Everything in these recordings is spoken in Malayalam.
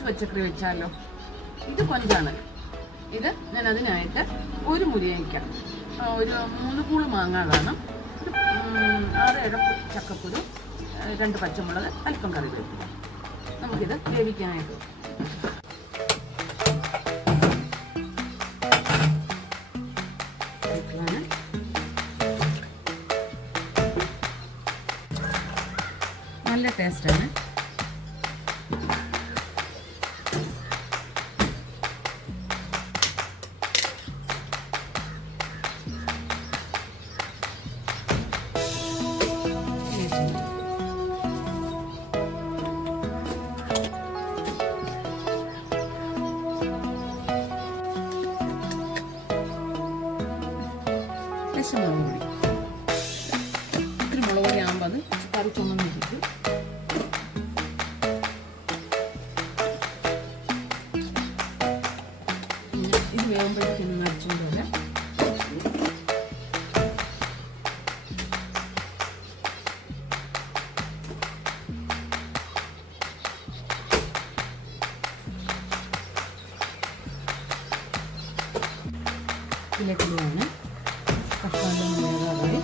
കൊഞ്ച് പച്ചക്കറി വെച്ചാലോ? ഇത് കൊഞ്ചാണ്. ഇത് ഞാൻ അതിനായിട്ട് ഒരു മുരിങ്ങയ്ക്ക, ഒരു 3 കൂള് മാങ്ങ കാണും, 6-7 ചക്കക്കുരു, 2 പച്ചമുളക്, അല്പം കറിവേപ്പില. നമുക്കിത് വേവിക്കാനായിട്ട് നല്ല ടേസ്റ്റാണ്. മുളക് പൊടി, ഇത്തിരി മുളക് പൊടി ആകുമ്പോൾ അത് കറി ചുമന്നിരിക്കും. ഇത് വേകുമ്പോഴത്തേക്കും അരച്ചുകൊണ്ട് വരാം. ഇതിലേക്കുള്ളതാണ് കഷ്ണം വേകാറായി.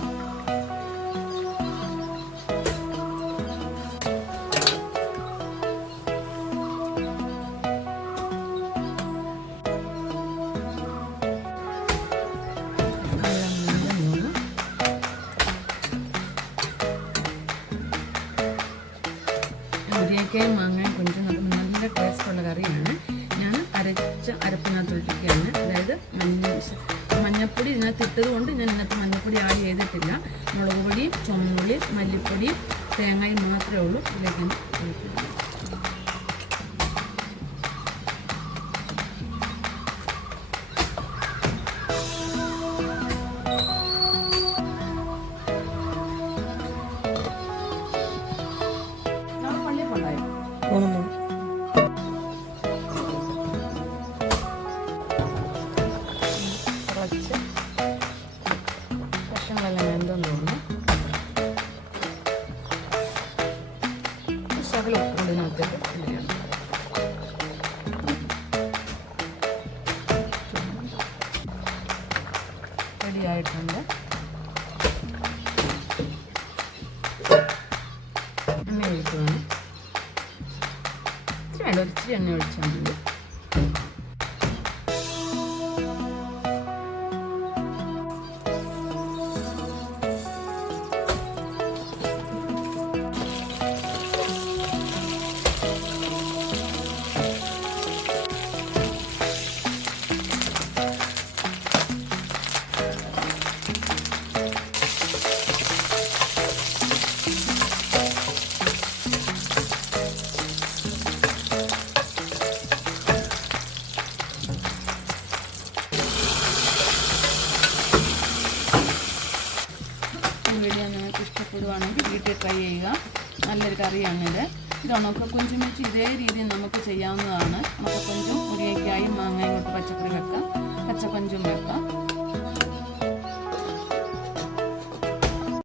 മുരിങ്ങയ്ക്കയും മാങ്ങയും കൊഞ്ചും നല്ല ടേസ്റ്റുള്ള കറിയാണ്. ഞാൻ അരപ്പിനകത്തൊഴിക്കുകയാണ്. അതായത് മഞ്ഞപ്പൊടി ഇതിനകത്ത് ഇട്ടത് കൊണ്ട് ഞാൻ ഇതിനകത്ത് മഞ്ഞപ്പൊടി ആഡ് ചെയ്തിട്ടില്ല. മുളക് പൊടിയും ചുമന്നുള്ളിയും മല്ലിപ്പൊടിയും തേങ്ങയും മാത്രമേ ഉള്ളൂ ഇതിലേക്ക് ഒഴിക്കുന്നത്. കുറച്ച് കഷ്ണങ്ങളെല്ലാം എന്തെന്ന് തോന്നുന്നു. ശകലം ഉപ്പിനകത്തേക്ക് ഇടുകയാണ്. റെഡിയായിട്ടുണ്ട്. എണ്ണ ഒഴിക്കുകയാണ്. ഇച്ചിരി എണ്ണ ഒഴിച്ചാൽ മതി. വീഡിയോ നിങ്ങൾക്ക് ഇഷ്ടപ്പെടുവാണെങ്കിൽ വീട്ടിൽ ട്രൈ ചെയ്യുക. നല്ലൊരു കറിയാണിത്. ഇത് ഉണക്കക്കൊഞ്ചും വെച്ച് ഇതേ രീതിയിൽ നമുക്ക് ചെയ്യാവുന്നതാണ്. ഉണക്കക്കൊഞ്ചും മുരിങ്ങയ്ക്കായും മാങ്ങയും കൊണ്ട് പച്ചക്കറി വെക്കാം, പച്ചക്കൊഞ്ചും വെക്കാം.